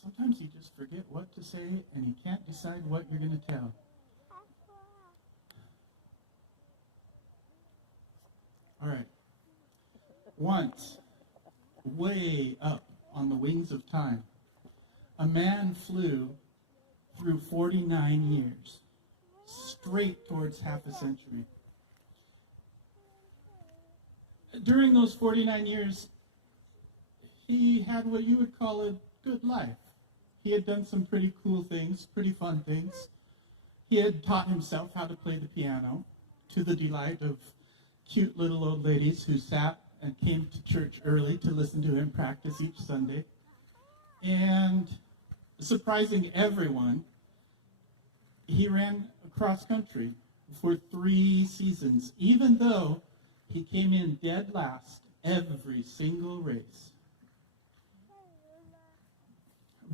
sometimes you just forget what to say and you can't decide what you're going to tell. All right. Once, way up on the wings of time, a man flew through 49 years, straight towards half a century. During those 49 years, he had what you would call a good life. He had done some pretty cool things, pretty fun things. He had taught himself how to play the piano, to the delight of cute little old ladies who sat and came to church early to listen to him practice each Sunday. And surprising everyone, he ran across country for 3 seasons, even though he came in dead last every single race.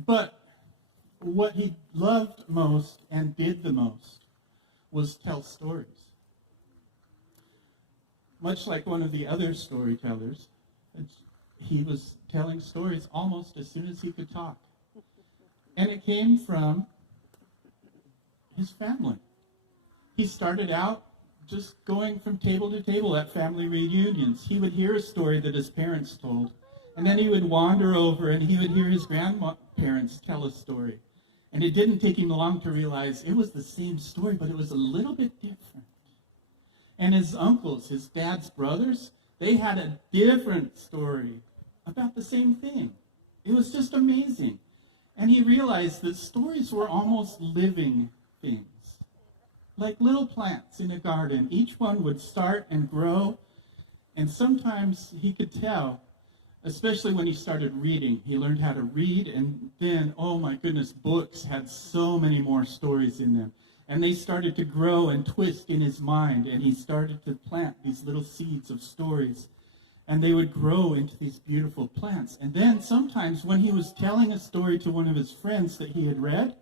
But what he loved most and did the most was tell stories. Much like one of the other storytellers, he was telling stories almost as soon as he could talk. And it came from his family. He started out just going from table to table at family reunions. He would hear a story that his parents told, and then he would wander over and he would hear his grandparents tell a story. And it didn't take him long to realize it was the same story, but it was a little bit different. And his uncles, his dad's brothers, they had a different story about the same thing. It was just amazing. And he realized that stories were almost living things, like little plants in a garden. Each one would start and grow, and sometimes he could tell, especially when he started reading. He learned how to read, and then, oh my goodness, books had so many more stories in them. And they started to grow and twist in his mind, and he started to plant these little seeds of stories. And they would grow into these beautiful plants. And then sometimes when he was telling a story to one of his friends that he had read,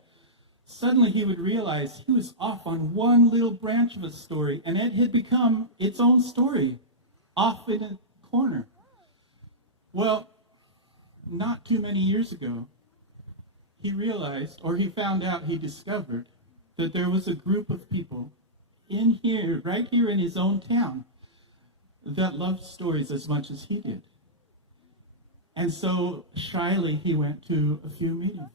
suddenly he would realize he was off on one little branch of a story, and it had become its own story, off in a corner. Well, not too many years ago, he realized, or he found out, he discovered, that there was a group of people in here, right here in his own town, that loved stories as much as he did. And so shyly he went to a few meetings,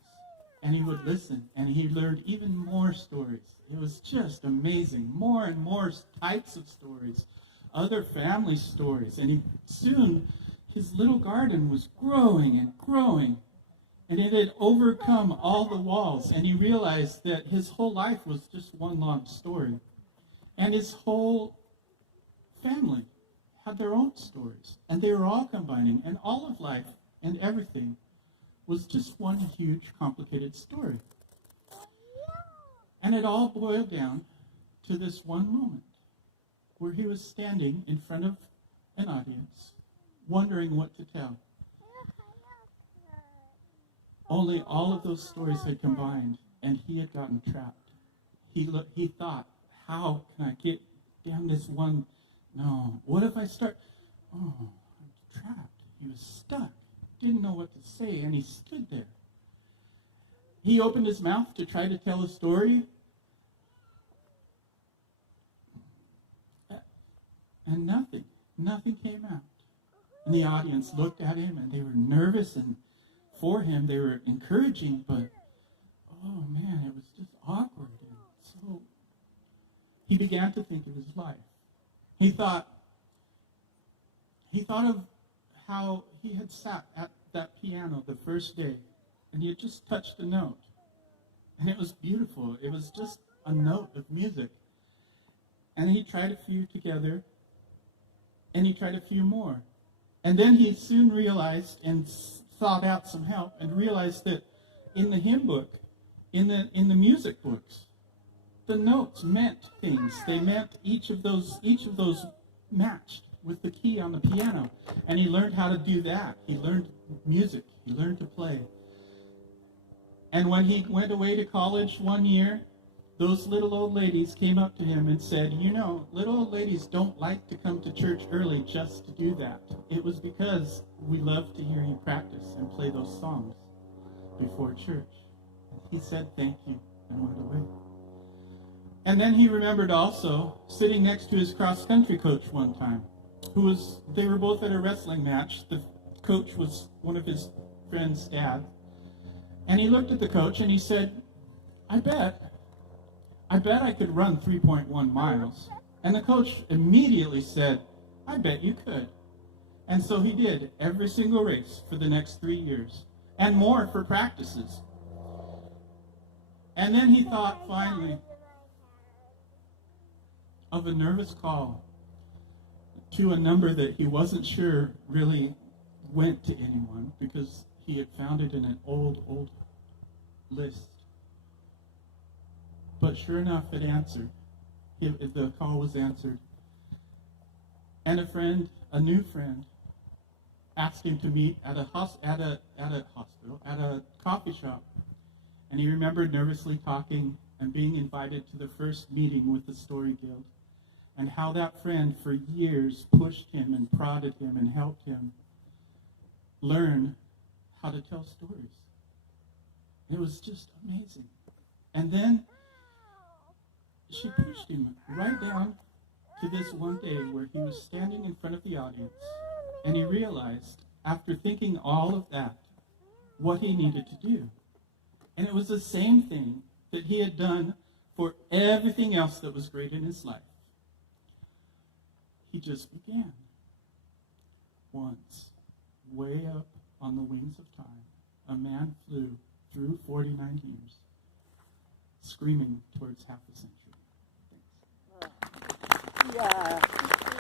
and he would listen, and he learned even more stories. It was just amazing. More and more types of stories, other family stories. And soon his little garden was growing and growing. And it had overcome all the walls, and he realized that his whole life was just one long story. And his whole family had their own stories, and they were all combining, and all of life and everything was just one huge, complicated story. And it all boiled down to this one moment where he was standing in front of an audience, wondering what to tell. Only all of those stories had combined, and he had gotten trapped. He thought, how can I get down this one? No, what if I start? Oh, I'm trapped. He was stuck, didn't know what to say, and he stood there. He opened his mouth to try to tell a story, and nothing came out. And the audience looked at him, and they were nervous, and for him, they were encouraging, but, oh man, it was just awkward. And so he began to think of his life. He thought of how he had sat at that piano the first day, and he had just touched a note. And it was beautiful. It was just a note of music. And he tried a few together, and he tried a few more. And then he soon realized and sought out some help and realized that in the hymn book, in the music books, the notes meant things. They meant each of those matched with the key on the piano. And he learned how to do that. He learned music. He learned to play. And when he went away to college one year, those little old ladies came up to him and said, you know, little old ladies don't like to come to church early just to do that. It was because we love to hear you practice and play those songs. before church. He said thank you and went away. And then he remembered also sitting next to his cross-country coach one time, they were both at a wrestling match. The coach was one of his friend's dad. And he looked at the coach and he said, I bet I could run 3.1 miles. And the coach immediately said, I bet you could. And so he did every single race for the next 3 years, and more for practices. And then he thought finally of a nervous call to a number that he wasn't sure really went to anyone, because he had found it in an old list. But sure enough, it answered. The call was answered. And a new friend, asked him to meet at a coffee shop. And he remembered nervously talking and being invited to the first meeting with the Story Guild, and how that friend for years pushed him and prodded him and helped him learn how to tell stories. It was just amazing. And then she pushed him right down to this one day where he was standing in front of the audience, and he realized, after thinking all of that, what he needed to do. And it was the same thing that he had done for everything else that was great in his life. He just began. Once, way up on the wings of time, a man flew through 49 years, screaming towards half a century. Thanks. Yeah.